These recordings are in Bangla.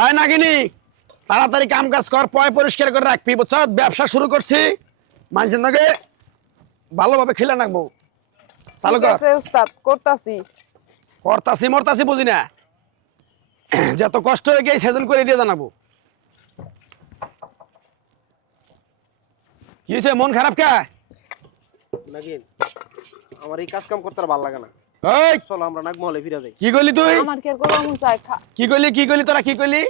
আয় নাগিনি তাড়াতাড়ি কাম কাজ কর পয় পরিষ্কার করে রাখবি বুঝছ ব্যবসা শুরু করছি। মানুষের নাকি ভালোভাবে খেলে রাখব চালু কর। উস্তাদ করতাছি। করতাছি মরতাছি বুঝি না। যত কষ্ট হয়ে গিয়ে সেজন করে দিয়ে জানাব। কি হয়েছে মন খারাপ কে? নাগিন আমার এই কাজ কাম করতে আর ভালো লাগে না। ওই চলো আমরা নাগমহলে ফিরে যাই। কি করলি তুই? আমার কি আর করব মন চায় খা- কি করলি কি করলি তোরা কি করলি?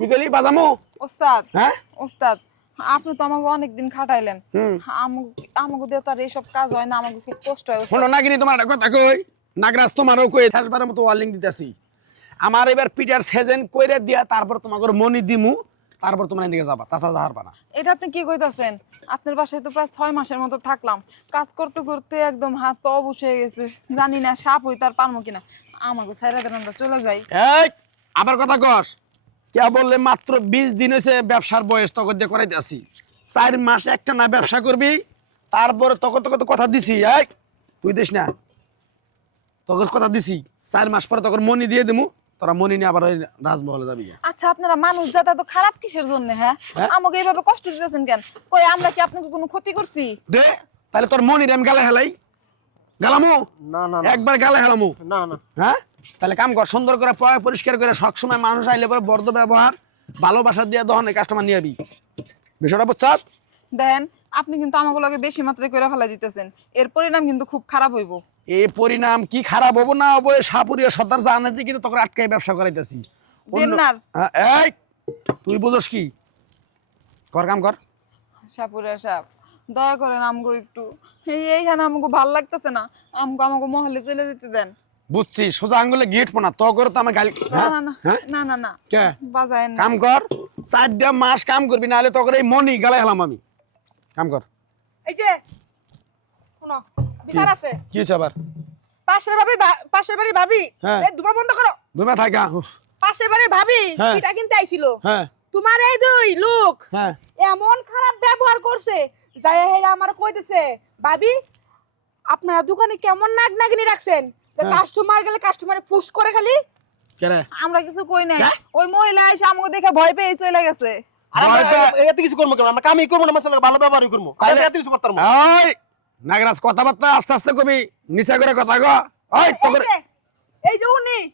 কি করলি বাজামো? ওস্তাদ হ্যাঁ? ওস্তাদ আপনি তো আমাকে অনেকদিন খাটাইলেন। হুম। আমাকে আমাকে দিয়ে তো আর এইসব কাজ হয় না আমাকে খুব কষ্ট হয়। শোনো নাগিনি তোমার একটা কথা কই? নাগরাজ তোমারও কই? শেষবারের মতো ওয়ার্নিং দিতেছি। আমার এবার পিটার সেজেন কইরে দিয়া তারপর তোমাকে মনি দিমু। তারপর তোমার এদিকে যাবা তাছাড়া এটা আপনি কি কইতাছেন? আপনার বাসায় তো প্রায় ছয় মাসের মতো থাকলাম। কাজ করতে করতে একদম হাত পা অবশ হয়ে গেছে। জানি না সাপ হই তার পারব কিনা। আমাকে সাইরা দেন আমরা চলে যাই। এই আবার কথা কর কে বললে মাত্র বিশ দিন হয়েছে ব্যবসার বয়স তখন দিয়ে করাইতে আসি। চার মাস একটা না ব্যবসা করবি তারপরে তখন তোকে তো কথা দিছি। এই তুই দিস না? তোকে কথা দিছি চার মাস পরে তখন মনি দিয়ে দিমু। তোরা মনি নিয়ে আবার ওই রাজমহলে যাবি আচ্ছা আপনারা মানুষ যাতা তো খারাপ কিসের জন্য হ্যাঁ? হ্যাঁ? আমাকে এইভাবে কষ্ট দিতেছেন কেন? কই আমরা কি আপনাকে কোনো ক্ষতি করছি? দে তাহলে তোর মনির আমি গালে হেলাই। গালামু? না না একবার গালে হেলামু। না না। হ্যাঁ? তাহলে কাম কর সুন্দর করে পয় পরিষ্কার করে সবসময় মানুষ আইলে পরে বর্দ ব্যবহার ভালোবাসা দিয়ে দহনে কাস্টমার নিয়ে আবি। বিষয়টা বুঝছাস? দেন আপনি কিন্তু আমাকে লগে বেশি মাত্রায় করে ফেলা দিতেছেন। এর পরিণাম কিন্তু খুব খারাপ হইব। এই পরিণাম কি খারাপ হব না হব সাপুরিয়া সর্দার জানাতে কিন্তু তোকে আটকাই ব্যবসা করাইতেছি। হ্যাঁ, এই তুই বুঝস কি? কর কাম কর। সাপুরে সাপ দয়া করেন আমগো একটু। এই এইখানে আমাকে ভালো লাগতেছে না। আমগো আমাকে মহলে চলে যেতে দেন। বুঝছি সোজা আঙ্গুলে গিট পোনা তো করে তো আমার গালি না হ্যাঁ? না না হ্যাঁ? না না না। কে? বাজায়েন না। কাম কর চারটা মাস কাম করবি না হলে তোকে এই মনি গালে হেলাম আমি। কাম কর। এই যে শোনো। বিচার আছে। কি হয়েছে পাশের ভাবি পাশের বাড়ি ভাবি। হ্যাঁ। বন্ধ করো। দুমা থাকা পাশের বাড়ি ভাবি হ্যাঁ। পিঠা কিনতে আইছিল। হ্যাঁ। তোমার এই দুই লোক হ্যাঁ। এমন খারাপ ব্যবহার করছে হেরা আমার কইতেছে ভাবি আপনারা দোকানে কেমন নাগ নাগিনি রাখছেন। কাস্টমার গেলে কাস্টমারে ফুস করে খালি? আমরা কিছু কই নাই? ওই মহিলা এসে আমাকে দেখে ভয় পেয়ে চলে গেছে। আর আমরা এত কিছু করব কেন আমরা কামই করব না মানুষের ভালো ব্যবহারই করব। এত কিছু করতাম। নাগরাজ কথাবার্তা আস্তে আস্তে কবি নিচা করে কথা ক। ওই তো এই যে- উনি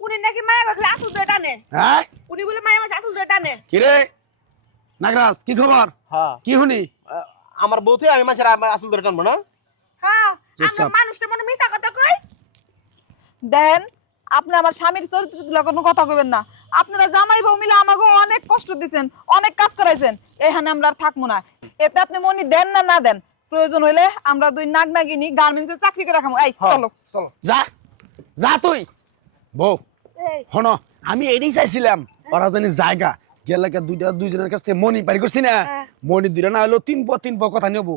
উনি নাকি মায়া গেছে আসল ধরে টানে। হ্যাঁ? উনি বলে মায়া মাছ আসল ধরে টানে। কি রে? নাগরাজ কি খবর? হ্যাঁ। কি আ- আমার বউতে আমি আ- আসল ধরে টানবো না? হ্যাঁ। আমার মানুষটা মনে মিশা কথা কই। দেন আপনি আমার স্বামীর চরিত্র তুলে কোনো কথা কইবেন না। আপনারা জামাই বউ মিলে আমাকে অনেক কষ্ট দিছেন অনেক কাজ করাইছেন। এখানে আমরা আর থাকব না। এতে আপনি মনি দেন না না দেন? প্রয়োজন হইলে আমরা দুই নাগ নাগিনি গার্মেন্টসে চাকরি করে রাখাবো এই হ্যাঁ, চলো। চলো। যা যা তুই। বউ হন আমি এটাই চাইছিলাম। ওরা জানি জায়গা গেলে কে দুইটা দুইজনের কাছ থেকে মনি পারি করছি না? হ্যাঁ। মনি দুইটা না হলেও তিন পো তিন পো কথা নেব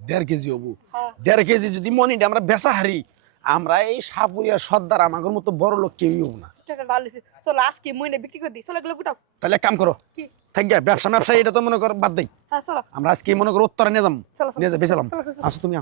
দেড় কেজি হব। হ্যাঁ। দেড় কেজি যদি মনিটা আমরা বেচা হারি। আমরা এই সাপুরিয়া সর্দার আমাদের মতো বড় লোক কেউই হব না। টাকা ভালো হয়েছে চলো আজকে মইনে বিক্রি করে দিই। চলো এগুলো গুটাও। তাহলে কাম করো। কি? থাক গিয়া ব্যবসা ব্যবসায়ী এটা তো মনে কর বাদ দেই। হ্যাঁ আমরা আজকে মনে করো উত্তরে নিয়ে চলো, নিয়ে যাবে চলো। আসো তুমি